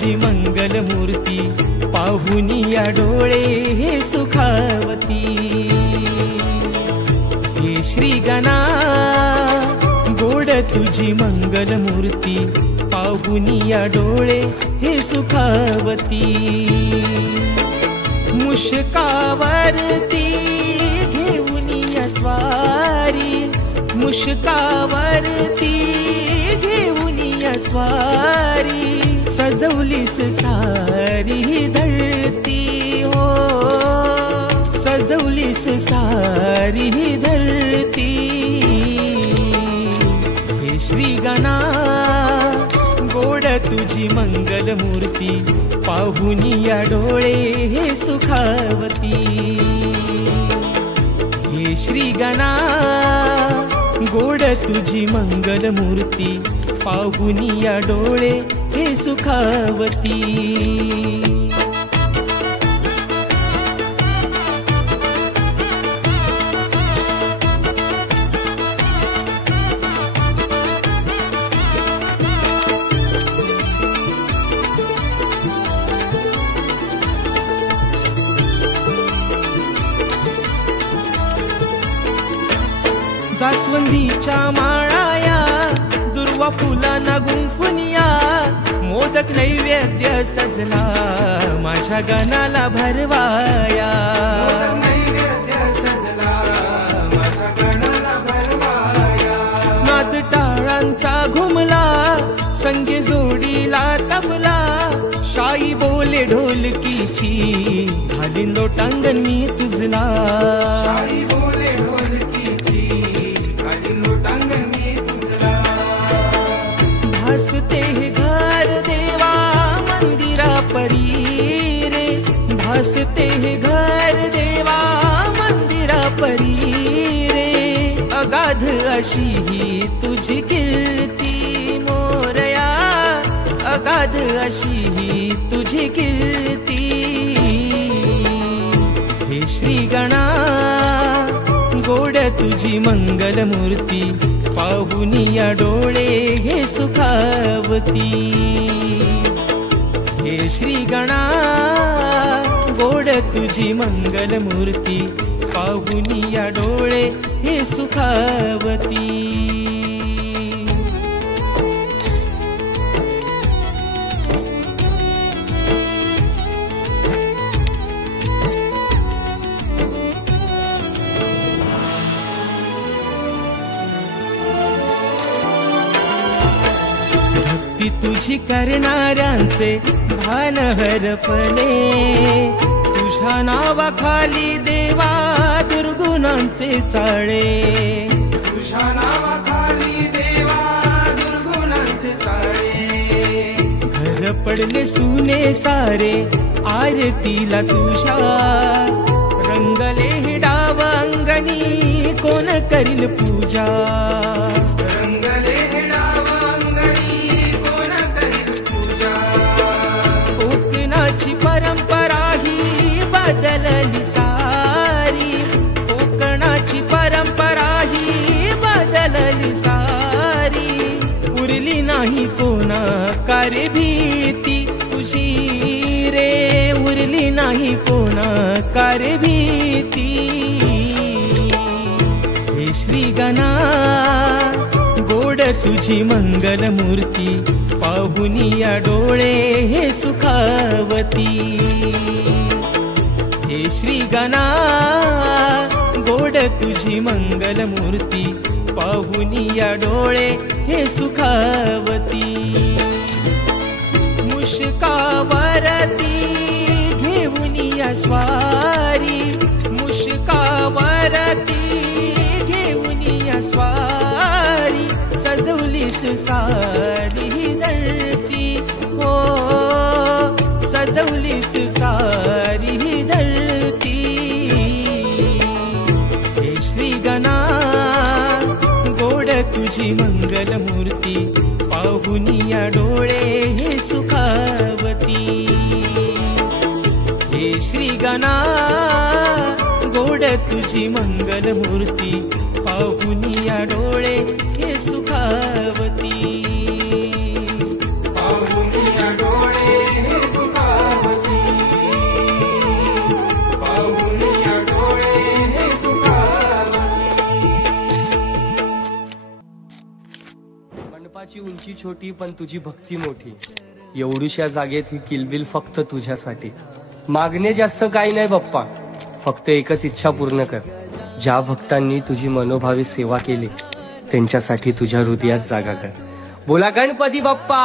तुझी मंगल मूर्ती पाहुनिया डोळे हे सुखावती। हे श्री गणा गोड तुझी मंगल मूर्ती पाहुनिया डोळे हे सुखावती। मुशकावरती घेऊनिया स्वारी, मुशकावरती घेऊनिया स्वारी, सजवलीस सारी धरती हो, सजवलीस सारी धरती। हे श्री गणा गोड तुझी मंगल मूर्ती पाहुनिया डोळे हे सुखावती। हे श्री गणा गोड तुझी मंगल मूर्ती पाहुनिया डोळे हे सुखावती। जास्वंदीच्या माळाया दुर्वा फुलांना गुंफुनिया, मोदक नैवेद्य सजला माझ्या गणाला भरवाया। नाद टाळांचा घुमला संगे जोडीला तबला, शाई बोले ढोलकीची घालीन लोटांगण मी तुझला। भासते घर देवा मंदिरा परी रे, भासते घर देवा मंदिरा परी रे, अगाध अशी ही तुझी कीर्ती मोरया, अगाध अशी ही तुझी कीर्ती। हे श्री गणा गोड तुझी मंगल मूर्ती पाहुनिया डोळे हे सुखावती। हे श्री गणा गोड तुझी मंगल मूर्ती पाहुनिया डोळे हे सुखावती। तुझी करणाऱ्यांचे भान हरपले, तुझ्या नावाखाली देवा दुर्गुणांचे चाळे, तुझ्या नावाखाली देवा दुर्गुणांचे चाळे। घर पडले सुने सारे आरतीला तुझ्या, रंगले हे डाव अंगणी कोण करील पूजा, रंगले हे डाव परंपरा ही बदलली सारी, कोकणाची परंपरा ही बदलली सारी। उरली नाही कोणा कारी भीती तुझी रे, उरली नाही कोणा कारी भीती। हे श्री गणा गोड तुझी मंगल मूर्ती पाहुनिया डोळे हे सुखावती। हे श्री गणा गोड तुझी मंगल मूर्ती पाहुनिया डोळे हे सुखावती। मुशकावरती घेऊनिया स्वारी, मुशकावरती घेऊनिया स्वारी, सजवलीस सारी धरती हो, सजवलीस सारी धरती। हे श्री गणा गोड तुझी मंगल मूर्ती पाहुनिया डोळे हे सुखावती। हे श्री गणा गोड तुझी मंगल मूर्ती पाहुनिया डोळे हे सुखावती, पाहुनिया डोळे उंची छोटी पण तुझी भक्ती मोठी. एवढूशा जागेत ही किलबिल फक्त तुझ्यासाठी. मागणे जास्त काही नाही बाप्पा, फक्त एकच इच्छा पूर्ण कर. ज्या भक्तांनी तुझी मनोभावी सेवा केली त्यांच्यासाठी तुझ्या हृदयात जागा कर. बोला गणपती बाप्पा.